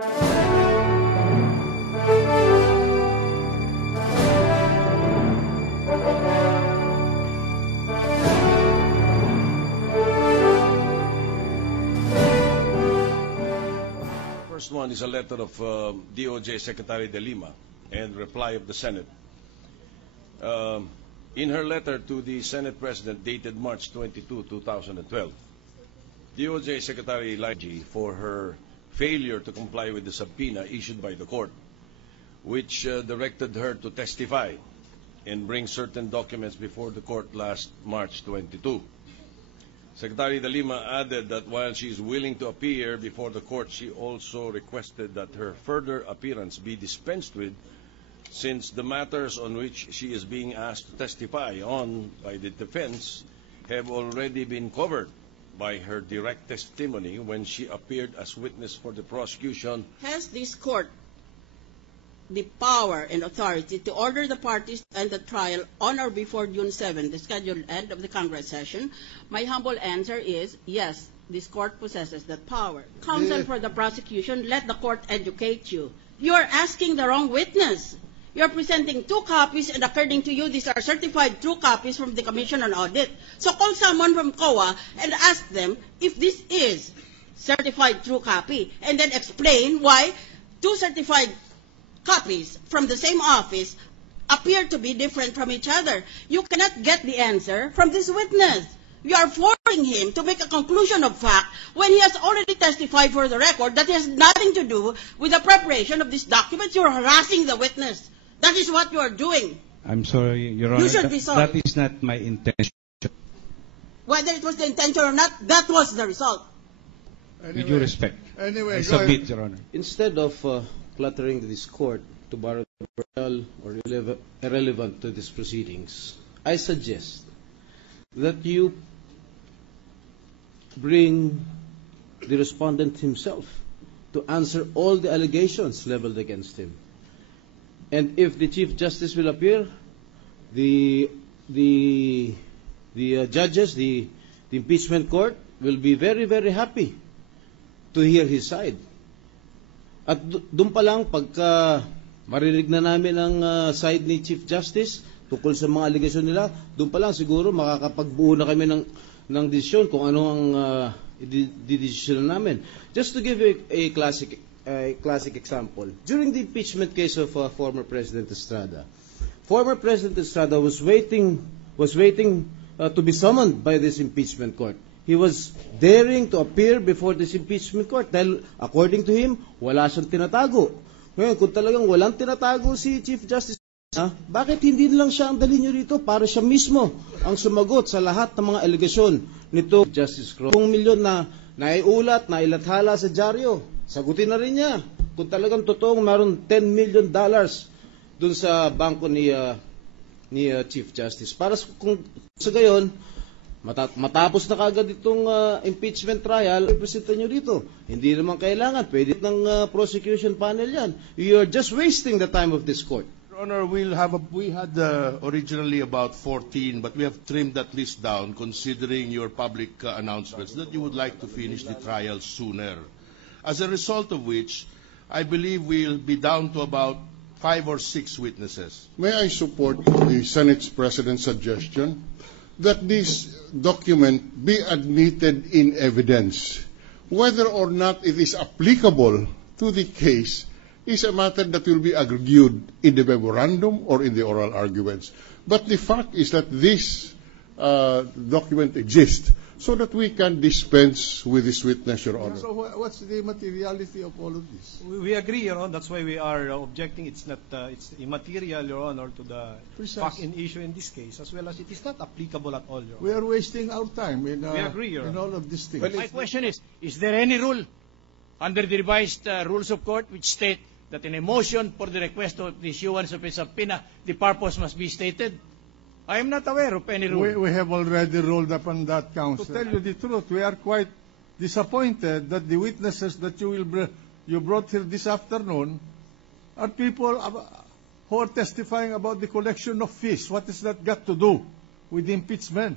First one is a letter of DOJ Secretary De Lima and reply of the Senate. In her letter to the Senate President dated March 22, 2012, DOJ Secretary Ligi for her failure to comply with the subpoena issued by the court, which directed her to testify and bring certain documents before the court last March 22. Secretary De Lima added that while she is willing to appear before the court, she also requested that her further appearance be dispensed with, since the matters on which she is being asked to testify on by the defense have already been covered by her direct testimony when she appeared as witness for the prosecution. Has this court the power and authority to order the parties to end the trial on or before June 7, the scheduled end of the Congress session? My humble answer is yes, this court possesses that power. Counsel for the prosecution, let the court educate you. You are asking the wrong witness. You are presenting two copies, and according to you, these are certified true copies from the Commission on Audit. So call someone from COA and ask them if this is certified true copy, and then explain why two certified copies from the same office appear to be different from each other. You cannot get the answer from this witness. You are forcing him to make a conclusion of fact when he has already testified for the record that has nothing to do with the preparation of these documents. You are harassing the witness. That is what you are doing. I'm sorry, Your Honor. You should be sorry. That is not my intention. Whether it was the intention or not, that was the result. With due respect. Anyway, I submit, Your Honor. Instead of cluttering this court to borrow material or irrelevant to these proceedings, I suggest that you bring the respondent himself to answer all the allegations leveled against him. And if the Chief Justice will appear, the judges, the impeachment court will be very, very happy to hear his side. At doon pa lang, pagka marinig na namin ang side ni Chief Justice tungkol sa mga allegation nila, doon pa lang siguro makakapagbuo na kami ng desisyon kung ano ang didesisyon namin. Just to give you a classic example, during the impeachment case of former President Estrada, was waiting to be summoned by this impeachment court. He was daring to appear before this impeachment court dahil according to him, wala siyang tinatago. Ngayon, kung talagang walang tinatago si Chief Justice, bakit hindi lang siya ang dalhin niyo rito para siya mismo ang sumagot sa lahat ng mga alegasyon nito Justice Crowe? Kung milyon na naiulat, nailathala sa dyaryo, sagutin na rin niya. Kung talagang totoong mayroon $10 million dun sa bangko ni Chief Justice. Para kung sa gayon, matapos na kagad itong impeachment trial, representa nyo dito. Hindi naman kailangan. Pwede ng prosecution panel yan. You are just wasting the time of this court. Your Honor, we had originally about 14, but we have trimmed that list down considering your public announcements that you would like to finish the trial sooner. As a result of which, I believe we'll be down to about 5 or 6 witnesses. May I support the Senate's President's suggestion that this document be admitted in evidence? Whether or not it is applicable to the case is a matter that will be argued in the memorandum or in the oral arguments. But the fact is that this document exists so that we can dispense with this witness, Your Honor. So what's the materiality of all of this? We agree, Your Honor. That's why we are objecting. It's not it's immaterial, Your Honor, to the fact in issue in this case, as well as it is not applicable at all, Your Honor. We are wasting our time in, we agree, Your in Honor. all of these things. Well, my question is there any rule under the revised rules of court which state that in a motion for the request of the issuance of a subpoena, the purpose must be stated? I am not aware of any rule. We have already ruled upon that, Counsel. To tell you the truth, we are quite disappointed that the witnesses that you brought here this afternoon are people who are testifying about the collection of fees. What has that got to do with the impeachment?